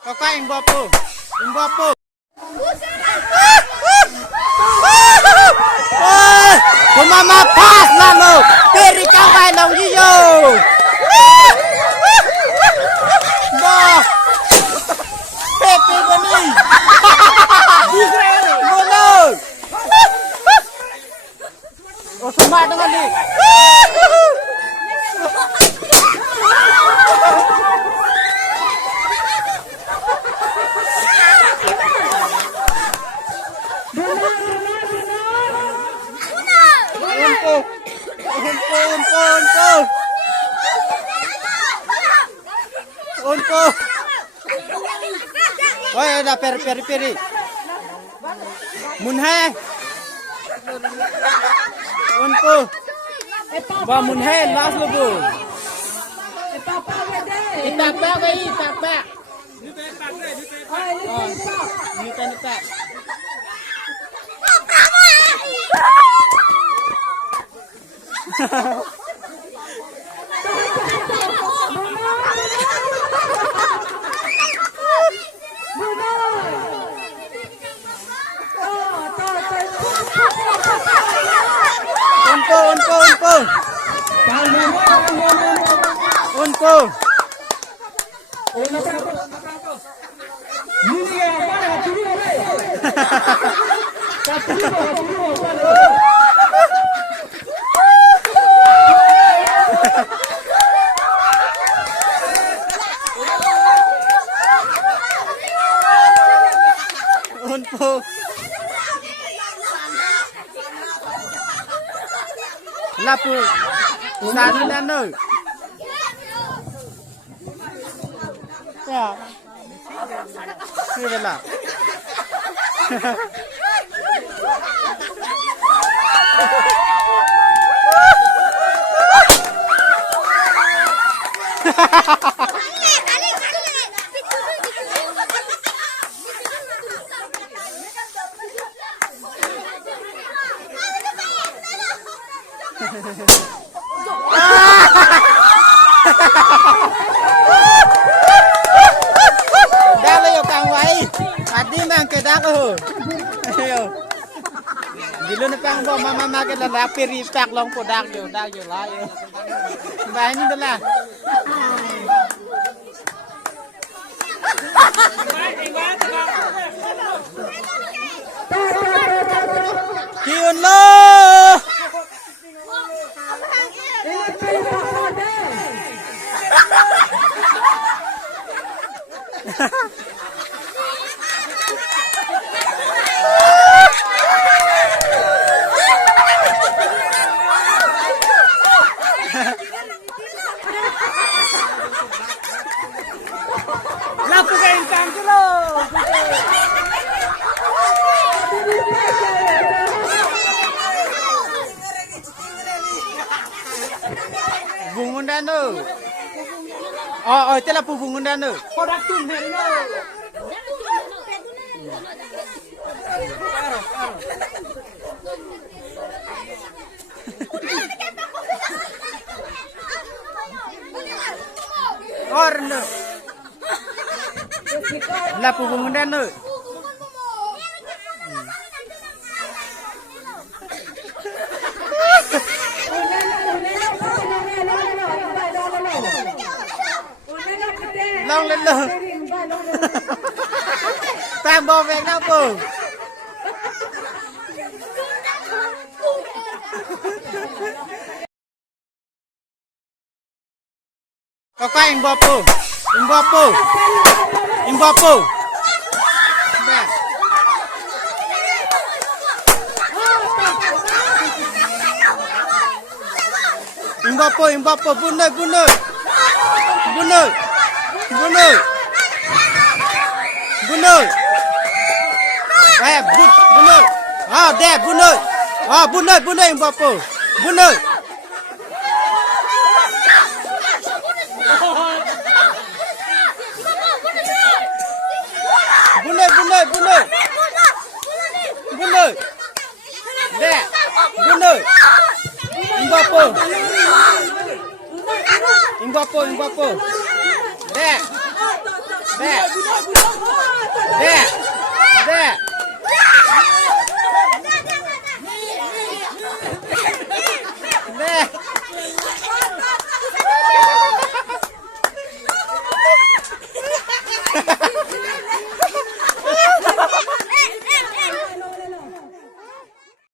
Kakak yang buat apa? Yang buat apa? Mama pas lah lo. Peri kawai lo yo. Bah. Pepe bani. Mana? Oh sama dengan ni. Untuk. Oh ya dah peri. Munhai. Untuk. Ba munhai last logo. Itapak bayi, itapak. Oh, ni kan itapak. Unko. Lapu. Sana dan no. Ya. Sila. Dah lah yo kang wai. Adi mang ke dah ko. Ayo. Dilo na pang bo mama ke la peri tak long po dak yo la yo. Ba ni dala. Kiun lo. Lapu kain tangki lo. Bungundan lo. Oh, itulah bungundan lo. Kodak tu ni lo. Orno. Lapu bungundan lo. Long lên lo. Tam bò về đâu bù. Kakak yang buat apa? Yang buat apa? Yang buat apa? Yang buat apa? Yang buat apa? Bunuh. Bunuh. Ah, deh bunuh. Ah, bunuh yang buat apa? Bunuh. Bunuh. Deh. Bunuh. Yang buat apa? Yang buat apa? Deh. There. There. There.